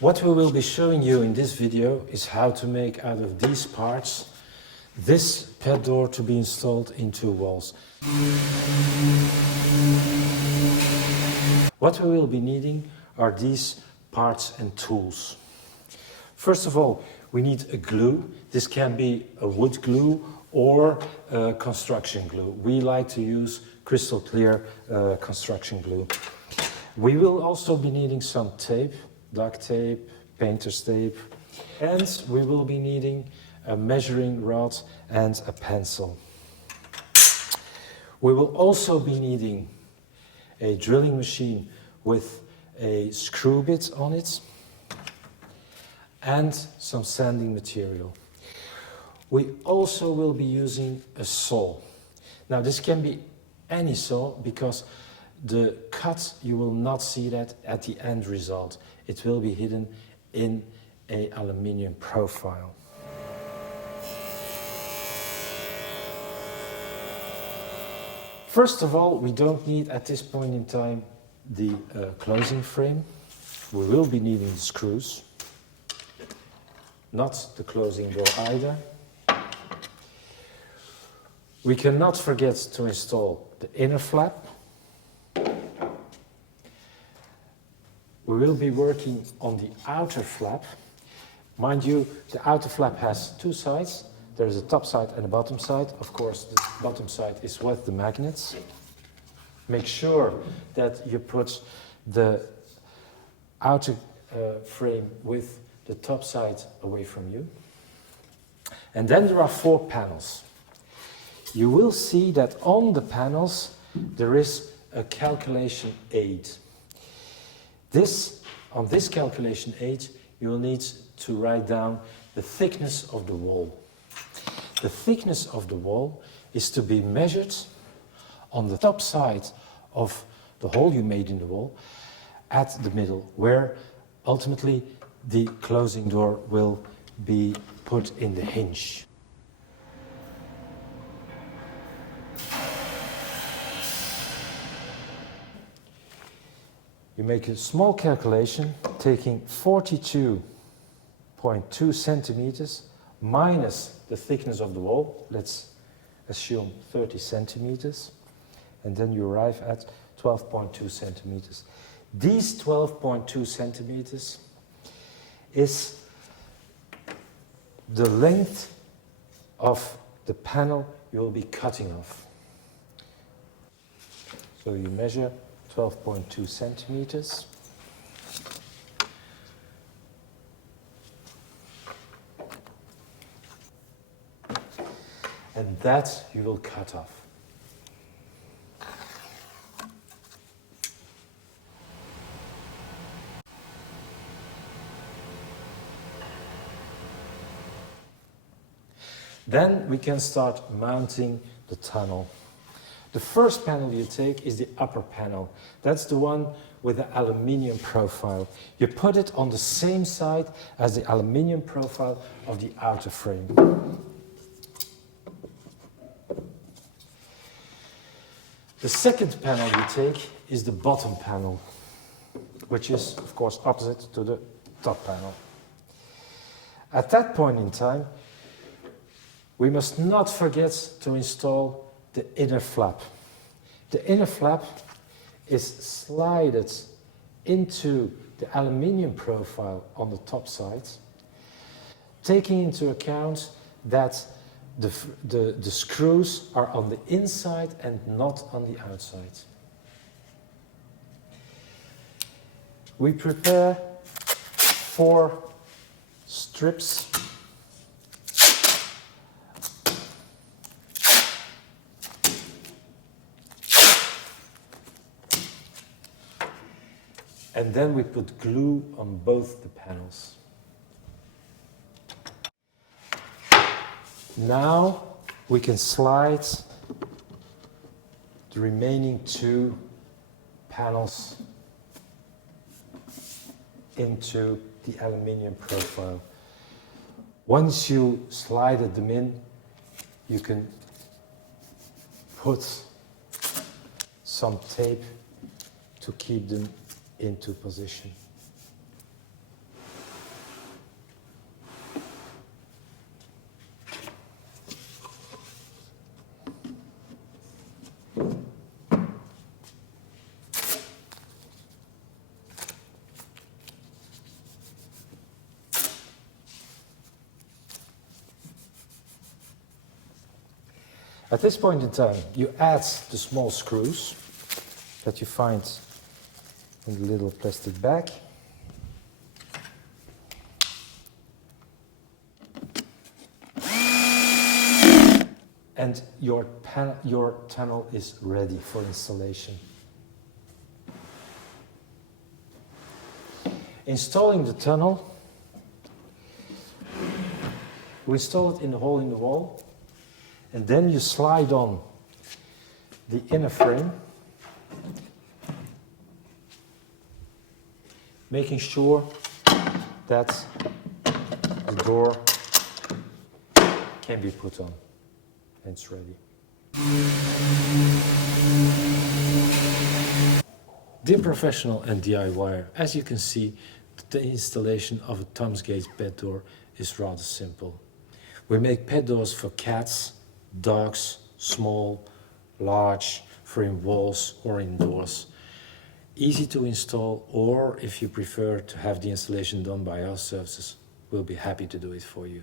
What we will be showing you in this video is how to make out of these parts this pet door to be installed into walls. What we will be needing are these parts and tools. First of all, we need a glue. This can be a wood glue or construction glue. We like to use crystal clear construction glue. We will also be needing some tape, duct tape, painter's tape, and we will be needing a measuring rod and a pencil. We will also be needing a drilling machine with a screw bit on it and some sanding material. We also will be using a saw. Now this can be any saw because the cut, you will not see that at the end result. It will be hidden in an aluminium profile. First of all, we don't need at this point in time the closing frame. We will be needing the screws, not the closing door either. We cannot forget to install the inner flap. We will be working on the outer flap. Mind you, the outer flap has two sides. There is a top side and a bottom side. Of course, the bottom side is with the magnets. Make sure that you put the outer frame with the top side away from you. And then there are 4 panels. You will see that on the panels there is a calculation aid. On this calculation aid, you will need to write down the thickness of the wall. The thickness of the wall is to be measured on the top side of the hole you made in the wall at the middle, where ultimately the closing door will be put in the hinge. You make a small calculation, taking 42.2 centimeters minus the thickness of the wall. Let's assume 30 centimeters. And then you arrive at 12.2 centimeters. These 12.2 centimeters is the length of the panel you will be cutting off. So you measure 12.2 centimeters. And that you will cut off. Then we can start mounting the tunnel. The first panel you take is the upper panel. That's the one with the aluminium profile. You put it on the same side as the aluminium profile of the outer frame. The second panel you take is the bottom panel, which is, of course, opposite to the top panel. At that point in time, we must not forget to install the inner flap. The inner flap is slided into the aluminium profile on the top side, taking into account that the screws are on the inside and not on the outside. We prepare 4 strips . And then we put glue on both the panels. Now we can slide the remaining 2 panels into the aluminium profile. Once you slided them in, you can put some tape to keep them into position. At this point in time, you add the small screws that you find in the little plastic bag. And your tunnel is ready for installation. Installing the tunnel, we install it in the hole in the wall, and then you slide on the inner frame, making sure that the door can be put on, and it's ready. Dear professional and DIYer, as you can see, the installation of a TOMSGATES pet door is rather simple. We make pet doors for cats, dogs, small, large, for in walls or indoors. Easy to install, or if you prefer to have the installation done by our services, we'll be happy to do it for you.